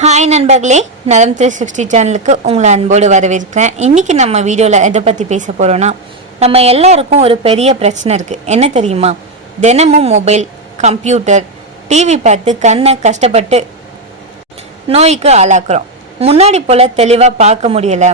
Hi நண்பர்களே, நலம் 360 சேனலுக்கு உங்களை அன்போடு வரவேற்கிறேன். இன்னைக்கு நம்ம வீடியோவில் எதை பற்றி பேச போகிறோன்னா, நம்ம எல்லாருக்கும் ஒரு பெரிய பிரச்சனை இருக்குது. என்ன தெரியுமா? தினமும் மொபைல், கம்ப்யூட்டர், டிவி பார்த்து கண்ணை கஷ்டப்பட்டு நோய்க்கு ஆளாக்குறோம். முன்னாடி போல் தெளிவாக பார்க்க முடியலை,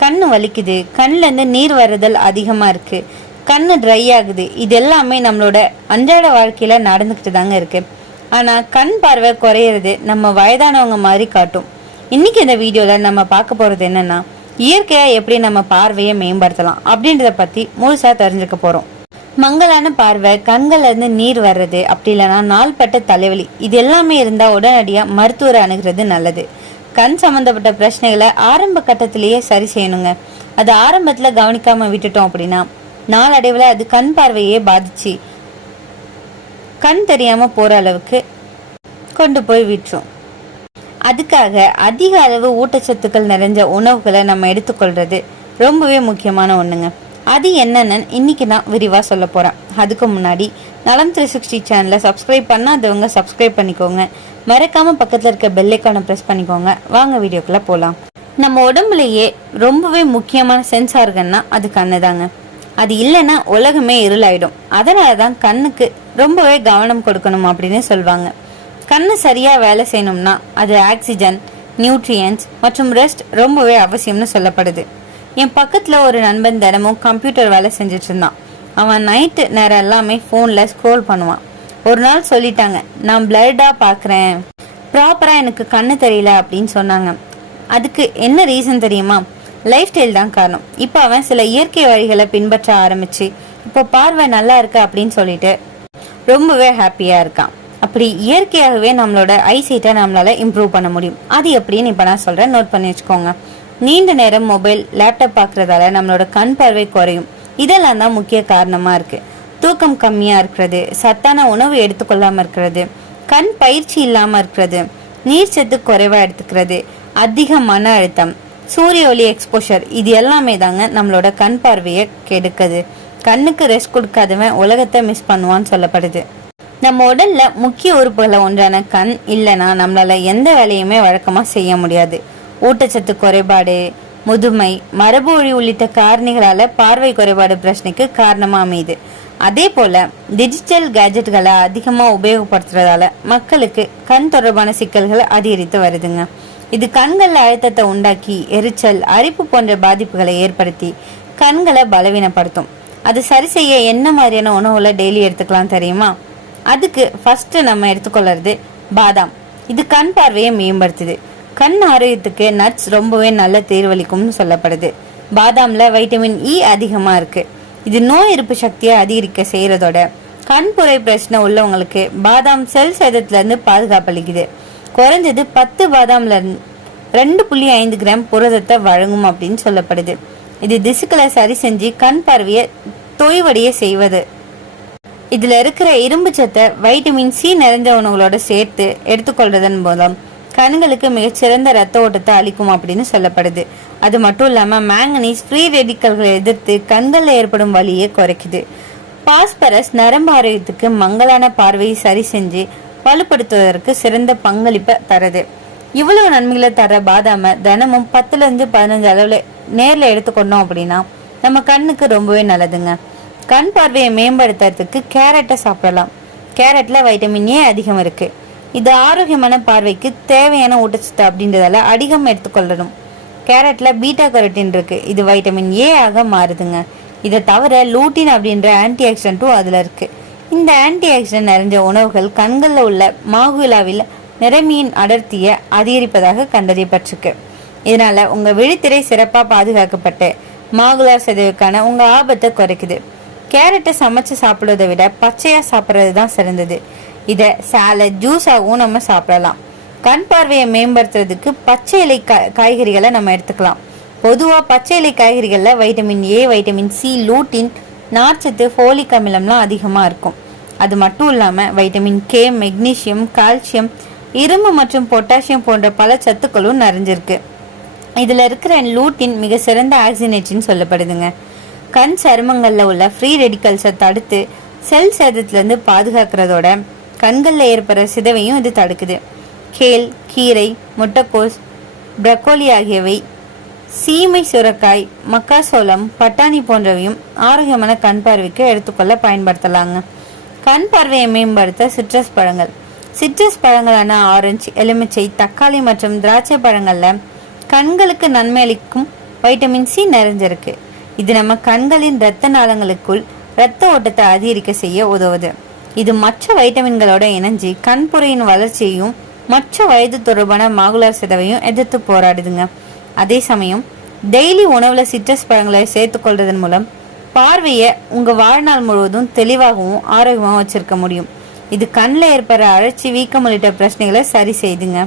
கண் வலிக்குது, கண்ணிலேருந்து நீர் வர்றதல் அதிகமாக இருக்குது, கண் ட்ரை ஆகுது. இது எல்லாமே நம்மளோட அன்றாட வாழ்க்கையில் நடந்துக்கிட்டு தாங்க இருக்குது. ஆனால் கண் பார்வை குறையிறது நம்ம வயதானவங்க மாதிரி காட்டும். இன்னைக்கு இந்த வீடியோவில் நம்ம பார்க்க போகிறது என்னன்னா, இயற்கையாக எப்படி நம்ம பார்வையை மேம்படுத்தலாம் அப்படின்றத பற்றி முழுசாக தெரிஞ்சுக்க போகிறோம். மங்கலான பார்வை, கண்கள்ல இருந்து நீர் வர்றது, அப்படி இல்லைன்னா நாள்பட்ட தலைவலி, இது எல்லாமே இருந்தால் உடனடியாக மருத்துவரை அணுகிறது நல்லது. கண் சம்மந்தப்பட்ட பிரச்சனைகளை ஆரம்ப கட்டத்திலேயே சரி செய்யணுங்க. அது ஆரம்பத்தில் கவனிக்காமல் விட்டுட்டோம் அப்படின்னா நாளடைவில் அது கண் பார்வையே பாதிச்சு கண் தெரியாம போற அளவுக்கு கொண்டு போய் விட்டுரும். அதுக்காக அதிக அளவு ஊட்டச்சத்துக்கள் நிறைஞ்ச உணவுகளை நம்ம எடுத்துக்கொள்றது ரொம்பவே முக்கியமான ஒண்ணுங்க. அது என்னன்னு இன்னைக்கு நான் விரிவா சொல்ல போறேன். அதுக்கு முன்னாடி நலம் 360 சேனலை சப்ஸ்கிரைப் பண்ணாதவங்க சப்ஸ்கிரைப் பண்ணிக்கோங்க. மறக்காம பக்கத்துல இருக்க பெல் ஐகானை பிரஸ் பண்ணிக்கோங்க. வாங்க வீடியோக்குள்ள போலாம். நம்ம உடம்புலயே ரொம்பவே முக்கியமான சென்ஸ் ஆர்கன்னா அது கண்ணு தாங்க. அது இல்லைன்னா உலகமே இருளாயிடும். அதனாலதான் கண்ணுக்கு ரொம்பவே கவனம் கொடுக்கணும் அப்படின்னு சொல்லுவாங்க. கண்ணு சரியா வேலை செய்யணும்னா அது ஆக்சிஜன், நியூட்ரியன்ஸ் மற்றும் ரெஸ்ட் ரொம்பவே அவசியம்னு சொல்லப்படுது. என் பக்கத்துல ஒரு நண்பன் தினமும் கம்ப்யூட்டர் வேலை செஞ்சுட்டு இருந்தான். அவன் நைட்டு நேரம் எல்லாமே போன்ல ஸ்க்ரோல் பண்ணுவான். ஒரு நாள் சொல்லிட்டாங்க, நான் பிளர்டா பாக்குறேன், ப்ராப்பரா எனக்கு கண்ணு தெரியல அப்படின்னு சொன்னாங்க. அதுக்கு என்ன ரீசன் தெரியுமா? லைஃப் ஸ்டைல் தான் காரணம். இப்போ அவன் சில இயற்கை வழிகளை பின்பற்ற ஆரம்பிச்சு இப்போ பார்வை நல்லா இருக்கு அப்படின்னு சொல்லிட்டு ரொம்பவே ஹாப்பியா இருக்கான். அப்படி இயற்கையாகவே நம்மளோட ஐசைட்டை நம்மளால இம்ப்ரூவ் பண்ண முடியும். அது எப்படின்னு இப்ப நான் சொல்றேன், நோட் பண்ணி வச்சுக்கோங்க. நீண்ட நேரம் மொபைல், லேப்டாப் பாக்குறதால நம்மளோட கண் பார்வை குறையும். இதெல்லாம் தான் முக்கிய காரணமா இருக்கு. தூக்கம் கம்மியா இருக்கிறது, சத்தான உணவு எடுத்துக்கொள்ளாம இருக்கிறது, கண் பயிற்சி இல்லாம இருக்கிறது, நீர் சத்து குறைவா எடுத்துக்கிறது, அதிக மன அழுத்தம், சூரிய ஒளி எக்ஸ்போஷர், இது எல்லாமே தாங்க நம்மளோட கண் பார்வையை கெடுக்குது. கண்ணுக்கு ரெஸ்ட் கொடுக்காதவன் உலகத்தை மிஸ் பண்ணுவான்னு சொல்லப்படுது. நம்ம உடல்ல முக்கிய உறுப்புகளை ஒன்றான கண் இல்லைன்னா நம்மளால எந்த வேலையுமே வழக்கமா செய்ய முடியாது. ஊட்டச்சத்து குறைபாடு, முதுமை, மரபு வழி உள்ளிட்ட காரணிகளால பார்வை குறைபாடு பிரச்சனைக்கு காரணமா அமையுது. அதே போல டிஜிட்டல் கேஜெட்களை அதிகமா உபயோகப்படுத்துறதால மக்களுக்கு கண் தொடர்பான சிக்கல்கள் அதிகரித்து வருதுங்க. இது கண்கள்ல அழுத்தத்தை உண்டாக்கி எரிச்சல், அரிப்பு போன்ற பாதிப்புகளை ஏற்படுத்தி கண்களை பலவீனப்படுத்தும். அது சரி செய்ய என்ன மாதிரியான உணவுல டெய்லி எடுத்துக்கலாம் தெரியுமா? அதுக்கு ஃபர்ஸ்ட் நம்ம எடுத்துக்கொள்றது பாதாம். இது கண் பார்வையை மேம்படுத்துது. கண் ஆரோக்கியத்துக்கு நட்ஸ் ரொம்பவே நல்ல தேர்வளிக்கும்னு சொல்லப்படுது. பாதாம்ல வைட்டமின் இ அதிகமா இருக்கு. இது நோய் எதிர்ப்பு சக்தியை அதிகரிக்க செய்யறதோட கண் புரை பிரச்சனை உள்ளவங்களுக்கு பாதாம் செல் சேதத்துல இருந்து பாதுகாப்பளிக்குது. குறைஞ்சது 10 பாதாம்ல 2.5 கிராம் புரதத்தை வழங்கும் அப்படின்னு சொல்லப்படுது. இது திசுக்களை சரி செஞ்சு கண் பார்வையை தொய்வடைய செய்வது. இதுல இருக்கிற இரும்பு சத்தை வைட்டமின் சி நிறைஞ்ச உணவுகளோட சேர்த்து எடுத்துக்கொள்றதன் மூலம் கண்களுக்கு மிகச்சிறந்த ரத்த ஓட்டத்தை அளிக்கும் அப்படின்னு சொல்லப்படுது. அது மட்டும் இல்லாம மேங்கனீஸ் ஃப்ரீ ரெடிக்கல்களை எதிர்த்து கண்கள்ல ஏற்படும் வலியை குறைக்குது. பாஸ்பரஸ் நரம்பு ஆரோக்கியத்துக்கு மங்கலான பார்வையை சரி செஞ்சு வலுப்படுத்துவதற்கு சிறந்த பங்களிப்பை தருது. இவ்வளவு நன்மைகளை தர பாதாம தினமும் 10ல இருந்து 15 அளவுல நேர்ல எடுத்துக்கொண்டோம் அப்படின்னா நம்ம கண்ணுக்கு ரொம்பவே நல்லதுங்க. கண் பார்வையை மேம்படுத்துறதுக்கு கேரட்டை சாப்பிடலாம். கேரட்ல வைட்டமின் ஏ அதிகம் இருக்கு. இது ஆரோக்கியமான பார்வைக்கு தேவையான ஊட்டச்சத்து அப்படின்றதால அதிகம் எடுத்துக்கொள்ளணும். கேரட்ல பீட்டா கரோட்டின் இருக்கு. இது வைட்டமின் ஏ ஆக மாறுதுங்க. இதை தவிர லூட்டின் அப்படின்ற ஆன்டி ஆக்சிடென்ட்டும் அதுல இருக்கு. இந்த ஆன்டி ஆக்சிடென்ட் நிறைஞ்ச உணவுகள் கண்களில் உள்ள மாகுலாவில் நிறமியின் அடர்த்தியை அதிகரிப்பதாக கண்டறியப்பட்டிருக்கு. இதனால உங்க விழித்திரை சிறப்பா பாதுகாக்கப்பட்டு மாகுலார் சிதைவுக்கான உங்க ஆபத்தை குறைக்குது. கேரட்டை சமைச்சு சாப்பிடுவதை விட பச்சையா சாப்பிட்றது தான் சிறந்தது. இதை சாலட், ஜூஸாகவும் நம்ம சாப்பிடலாம். கண் பார்வையை மேம்படுத்துறதுக்கு பச்சை இலை காய்கறிகளை நம்ம எடுத்துக்கலாம். பொதுவா பச்சை இலை காய்கறிகள்ல vitamin A, vitamin C, lutein, நார்ச்சத்து, ஃபோலிக் அமிலம்லாம் அதிகமா இருக்கும். அது மட்டும் இல்லாம வைட்டமின் கே, மெக்னீசியம், கால்சியம், இரும்பு மற்றும் பொட்டாசியம் போன்ற பல சத்துக்களும் நிறைஞ்சிருக்கு. இதுல இருக்கிற லூட்டின் மிக சிறந்த ஆக்சினேட்டின்னு சொல்லப்படுதுங்க. கண் சருமங்கள்ல உள்ள ஃப்ரீ ரெடிக்கல்ஸை தடுத்து செல் சேதத்துல இருந்து பாதுகாக்கிறதோட கண்கள்ல ஏற்படுற சிதைவையும் இது தடுக்குது. கேல், கீரை, முட்டைக்கோஸ், பிரக்கோலி ஆகியவை, சீமை சுரக்காய், மக்காசோளம், பட்டாணி போன்றவையும் ஆரோக்கியமான கண் பார்வைக்கு எடுத்துக்கொள்ள பயன்படுத்தலாங்க. கண் பார்வையை மேம்படுத்த சிட்ரஸ் பழங்கள். சிட்ரஸ் பழங்களான ஆரஞ்சு, எலுமிச்சை, தக்காளி மற்றும் திராட்சை பழங்கள்ல கண்களுக்கு நன்மை அளிக்கும் வைட்டமின் சி நிறைஞ்சிருக்கு. இது நம்ம கண்களின் இரத்த நாளங்களுக்குள் இரத்த ஓட்டத்தை அதிகரிக்க செய்ய உதவுது. இது மற்ற வைட்டமின்களோட இணைஞ்சு கண்புரையின் வளர்ச்சியையும் மற்ற வயது தொடர்பான மாகுலார் சிதைவையும் எதிர்த்து போராடுதுங்க. அதே சமயம் டெய்லி உணவுல சிட்ரஸ் பழங்களை சேர்த்துக்கொள்றதன் மூலம் பார்வையை உங்க வாழ்நாள் முழுவதும் தெளிவாகவும் ஆரோக்கியமாகவும் வச்சிருக்க முடியும். இது கண்ணில் ஏற்படுற அழற்சி, வீக்கம் உள்ளிட்ட பிரச்சனைகளை சரி செய்துங்க.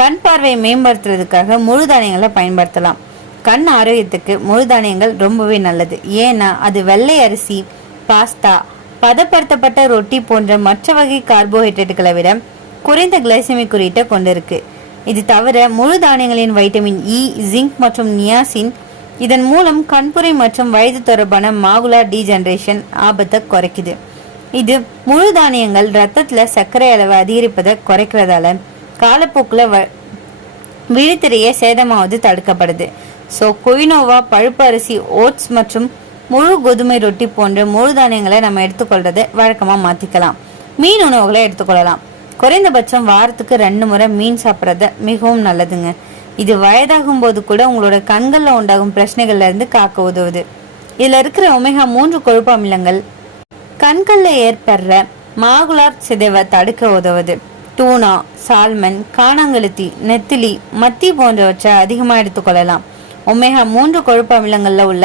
கண் பார்வையை மேம்படுத்துறதுக்காக முழு தானியங்களை பயன்படுத்தலாம். கண் ஆரோக்கியத்துக்கு முழு தானியங்கள் ரொம்பவே நல்லது. ஏன்னா அது வெள்ளை அரிசி, பாஸ்தா, பதப்படுத்தப்பட்ட ரொட்டி போன்ற மற்ற வகை கார்போஹைட்ரேட்டுகளை விட குறைந்த கிளைசமிக் குறியீட்டை கொண்டிருக்கு. இது தவிர முழு தானியங்களின் வைட்டமின் இ, ஜிங்க் மற்றும் நியாசின் இதன் மூலம் கண்புரை மற்றும் வயது தொடர்பான மாகுலார் டீஜெனரேஷன் ஆபத்தை குறைக்குது. இது முழு தானியங்கள் ரத்தத்துல சர்க்கரை அளவை அதிகரிப்பதை குறைக்கிறதால காலப்போக்குல விழித்திரைய சேதமாவது தடுக்கப்படுது. ஸோ குயினோவா, பழுப்பு அரிசி, ஓட்ஸ் மற்றும் முழு கோதுமை ரொட்டி போன்ற முழு தானியங்களை நம்ம எடுத்துக்கொள்றதை வழக்கமா மாத்திக்கலாம். மீன் உணவுகளை எடுத்துக்கொள்ளலாம். குறைந்தபட்சம் வாரத்துக்கு 2 முறை மீன் சாப்பிட்றது மிகவும் நல்லதுங்க. இது வயதாகும் போது கூட உங்களோட கண்கள்ல உண்டாகும் பிரச்சனைகள்ல இருந்து காக்க உதவுது. இதுல இருக்கிற ஒமேகா 3 கொழுப்பு அமிலங்கள் கண்கள்ல ஏற்படுற மாகுலார் சிதைவை தடுக்க உதவுது. டூனா, சால்மன், காணாங்கழுத்தி, நெத்திலி, மத்தி போன்றவற்றை அதிகமாக எடுத்துக்கொள்ளலாம். ஒமேகா 3 கொழுப்பு அமிலங்கள்ல உள்ள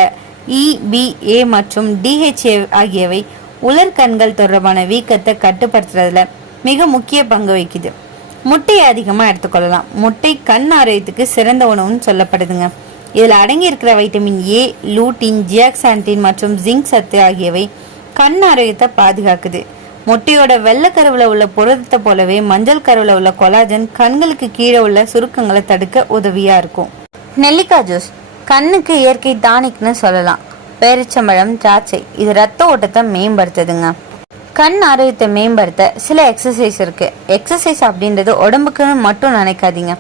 இ, பி, ஏ மற்றும் டிஹெச்ஏ ஆகியவை உலர் கண்கள் தொடர்பான வீக்கத்தை கட்டுப்படுத்துறதுல மிக முக்கிய பங்கு வகிக்குது. முட்டையை அதிகமாக எடுத்துக்கொள்ளலாம். முட்டை கண் ஆரோக்கியத்துக்கு சிறந்த உணவுன்னு சொல்லப்படுதுங்க. இதில் அடங்கி இருக்கிற வைட்டமின் ஏ, லூட்டின், ஜியாக்சாண்டின் மற்றும் ஜிங்க் சத்து ஆகியவை கண் ஆரோக்கியத்தை பாதுகாக்குது. முட்டையோட வெள்ளை கருவுல உள்ள புரதத்தை போலவே மஞ்சள் கருவுல உள்ள கொலாஜன் கண்களுக்கு கீழே உள்ள சுருக்கங்களை தடுக்க உதவியா இருக்கும். நெல்லிக்காய் ஜூஸ் கண்ணுக்கு இயற்கை டானிக்னு சொல்லலாம். பேரிச்சம்பழம், திராட்சை இது ரத்த ஓட்டத்தை மேம்படுத்துதுங்க. கண் ஆரோக்கியத்தை மேம்படுத்த சில எக்ஸசைஸ் இருக்கு. எக்ஸசைஸ் அப்படின்றது உடம்புக்குன்னு மட்டும் நினைக்காதீங்க,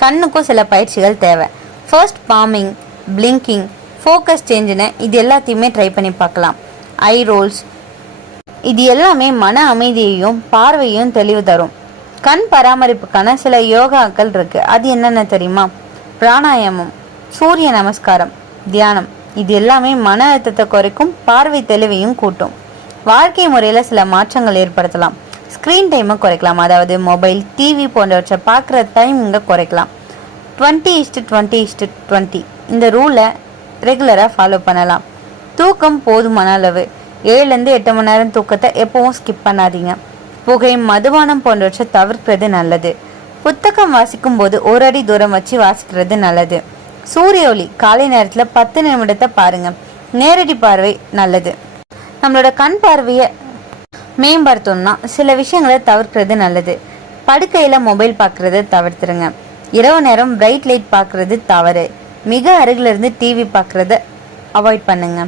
கண்ணுக்கும் சில பயிற்சிகள் தேவை. ஃபர்ஸ்ட் பாமிங், பிளிங்கிங், ஃபோக்கஸ் சேஞ்சுன்னு இது எல்லாத்தையுமே ட்ரை பண்ணி பார்க்கலாம். ஐ ரோல்ஸ் இது எல்லாமே மன அமைதியையும் பார்வையும் தெளிவு தரும். கண் பராமரிப்புக்கான சில யோகாக்கள் இருக்கு. அது என்னென்ன தெரியுமா? பிராணாயாமம், சூரிய நமஸ்காரம், தியானம் இது எல்லாமே மன அழுத்தத்தை குறைக்கும், பார்வை தெளிவையும் கூட்டும். வாழ்க்கை முறையில் சில மாற்றங்கள் ஏற்படுத்தலாம். ஸ்க்ரீன் டைமை குறைக்கலாம். அதாவது மொபைல், டிவி போன்றவற்றை பார்க்குற டைமிங்கை குறைக்கலாம். 20:20:20 இந்த ரூலை ரெகுலராக ஃபாலோ பண்ணலாம். தூக்கம் போதுமான அளவு 7-8 மணி நேரம் தூக்கத்தை எப்பவும் ஸ்கிப் பண்ணாதீங்க. புகை, மதுபானம் போன்றவற்றை தவிர்க்கிறது நல்லது. புத்தகம் வாசிக்கும் போது 1 அடி தூரம் வச்சு வாசிக்கிறது நல்லது. சூரிய ஒளி காலை நேரத்தில் 10 நிமிடத்தை பாருங்க. நேரடி பார்வை நல்லது. நம்மளோட கண் பார்வையை மேம்படுத்தணும்னா சில விஷயங்களை தவிர்க்கிறது நல்லது. படுக்கையில் மொபைல் பார்க்கறத தவிர்த்துருங்க. இரவு நேரம் பிரைட் லைட் பார்க்கறது தவறு. மிக அருகில் இருந்து டிவி பார்க்கறத அவாய்ட் பண்ணுங்க.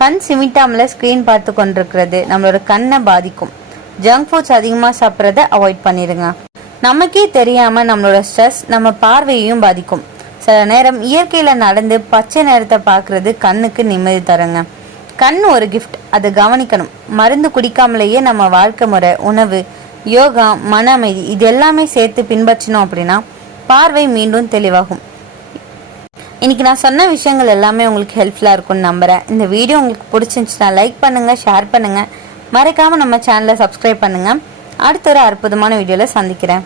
கண் சிமிட்டாமல ஸ்க்ரீன் பார்த்து கொண்டிருக்கிறது நம்மளோட கண்ணை பாதிக்கும். ஜங்க் ஃபுட்ஸ் அதிகமாக சாப்பிட்றத அவாய்ட் பண்ணிடுங்க. நமக்கே தெரியாம நம்மளோட ஸ்ட்ரெஸ் நம்ம பார்வையையும் பாதிக்கும். சில நேரம் இயற்கையில நடந்து பச்சை நேரத்தை பார்க்கறது கண்ணுக்கு நிம்மதி தருங்க. கண் ஒரு கிஃப்ட், அதை கவனிக்கணும். மருந்து குடிக்காமலேயே நம்ம வாழ்க்கை முறை, உணவு, யோகா, மன அமைதி இது எல்லாமே சேர்த்து பின்பற்றினோம் அப்படின்னா பார்வை மீண்டும் தெளிவாகும். இன்னைக்கு நான் சொன்ன விஷயங்கள் எல்லாமே உங்களுக்கு ஹெல்ப்ஃபுல்லாக இருக்கும்னு நம்புகிறேன். இந்த வீடியோ உங்களுக்கு பிடிச்சிருந்துச்சுன்னா லைக் பண்ணுங்கள், ஷேர் பண்ணுங்கள், மறக்காமல் நம்ம சேனலை சப்ஸ்கிரைப் பண்ணுங்கள். அடுத்த ஒரு அற்புதமான வீடியோவில் சந்திக்கிறேன்.